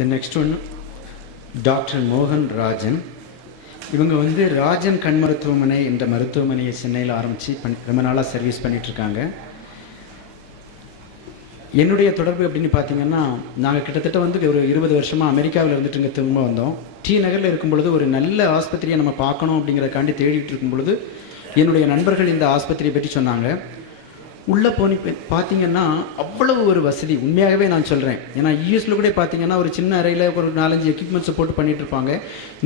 The next one, doctor மோகன் ராஜன். இவங்க வந்து ராஜன் கண் மருத்துவமனை என்ற மருத்துவமனையை சென்னையில் ஆரம்பித்து ரொம்ப நாளாக சர்வீஸ் பண்ணிகிட்ருக்காங்க. என்னுடைய தொடர்பு அப்படின்னு பார்த்தீங்கன்னா, நாங்கள் கிட்டத்தட்ட வந்து ஒரு 20 வருஷமாக அமெரிக்காவில் இருந்துட்டு இங்கே திரும்ப வந்தோம். டி நகரில் இருக்கும் பொழுது ஒரு நல்ல ஆஸ்பத்திரியை நம்ம பார்க்கணும் அப்படிங்கிறக்காண்டி தேடிட்டு இருக்கும் பொழுது என்னுடைய நண்பர்கள் இந்த ஆஸ்பத்திரியை பற்றி சொன்னாங்க. உள்ளே பார்த்தீங்கன்னா அவ்வளவு ஒரு வசதி, உண்மையாகவே நான் சொல்கிறேன். ஏன்னா யூஎஸில் கூட பார்த்தீங்கன்னா ஒரு சின்ன அறையில் ஒரு 4-5 எக்யூப்மெண்ட்ஸை போட்டு பண்ணிகிட்டு இருப்பாங்க.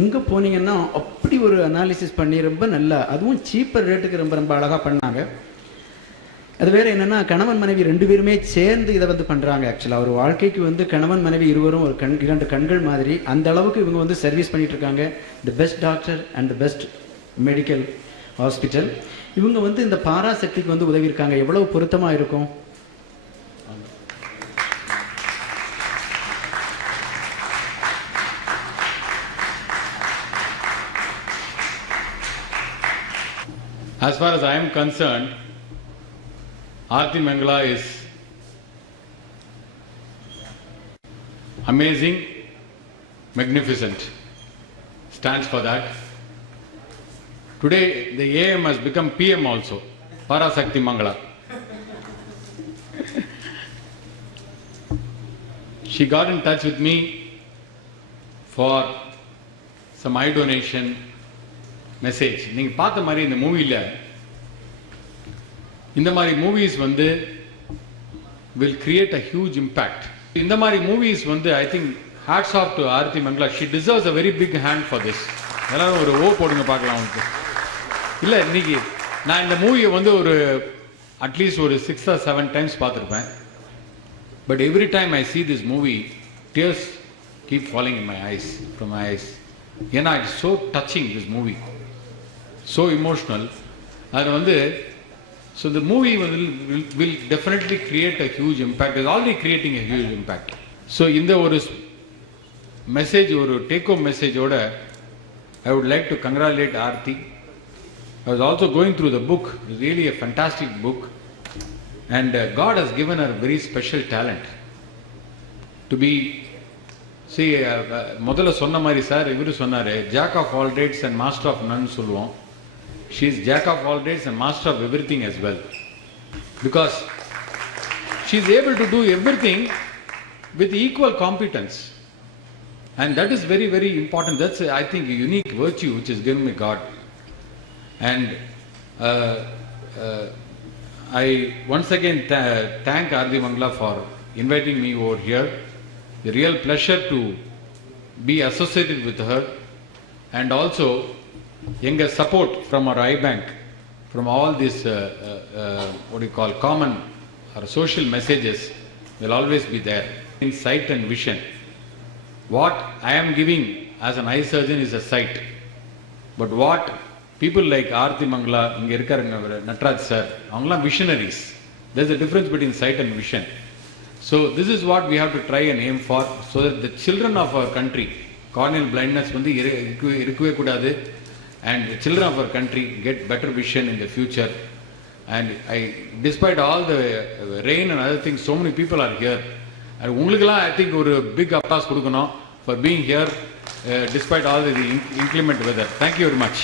இங்கே போனீங்கன்னா அப்படி ஒரு அனாலிசிஸ் பண்ணி ரொம்ப நல்லா, அதுவும் சீப்பர் ரேட்டுக்கு ரொம்ப ரொம்ப அழகாக பண்ணாங்க. அது வேறு என்னென்னா, கணவன் மனைவி 2 பேருமே சேர்ந்து இதை வந்து பண்ணுறாங்க. ஆக்சுவலாக ஒரு வாழ்க்கைக்கு வந்து கணவன் மனைவி இருவரும் ஒரு 2 கண்கள் மாதிரி, அந்த அளவுக்கு இவங்க வந்து சர்வீஸ் பண்ணிகிட்டு இருக்காங்க. The best doctor and the best medical hospital. இவங்க வந்து இந்த பாராசக்திக்கு வந்து உதவி இருக்காங்க. எவ்வளவு பொருத்தமாக இருக்கும். As far as I am concerned, Aarti Mangala is amazing, magnificent. Stands for that. Today the AM has become PM also, Parasakti Mangala. She got in touch with me for some eye donation message. நீங்க பார்த்த மாதிரி இந்த மூவில இந்த மாதிரி மூவிஸ் வந்து will create a huge impact. இந்த மாதிரி மூவிஸ் வந்து I think hats off to Aarti Mangala. She deserves a very big hand for this. எல்லாரும் ஒரு ஓ போடுங்க பார்க்கலாம் அவங்களுக்கு. இல்லை, இன்னைக்கு நான் இந்த மூவியை வந்து ஒரு அட்லீஸ்ட் ஒரு 6 or 7 times பார்த்துருப்பேன். But every time I see this movie, tears keep falling in my eyes, from my eyes. ஏன்னா it's so touching, this movie, so emotional. அது வந்து so the movie will definitely create a huge impact. It's already creating a huge impact. So இந்த ஒரு message, ஒரு take home மெசேஜோட I would like to congratulate Aarti. I was also going through the book. It's really a fantastic book. And God has given her very special talent to be, see, முதல்ல சொன்ன மாதிரி சார் இவரு சொன்னாரு, jack of all trades and master of none சொல்லுவோம். She is jack of all trades and master of everything as well. Because she is able to do everything with equal competence. And that is very, very important. That's, I think, a unique virtue which is given by God. And I once again thank Aarti Mangala for inviting me over here. A real pleasure to be associated with her. And also, younger support from our iBank, from all these, what do you call, common or social messages will always be there. In sight and vision. What I am giving as an eye surgeon is a sight. But what people like Aarti Mangala, இங்க இருக்காருங்க நட்ராஜ் சார், அவங்களாம் visionaries. There's a difference between sight and vision. So this is what we have to try and aim for, so that the children of our country, corneal blindness வந்து இருக்கவே கூடாது, and the children of our country get better vision in the future. And despite all the rain and other things, so many people are here. And உங்களுக்கெல்லாம் I think ஒரு big applause கொடுக்கணும் for being here despite all the inclement weather. Thank you very much.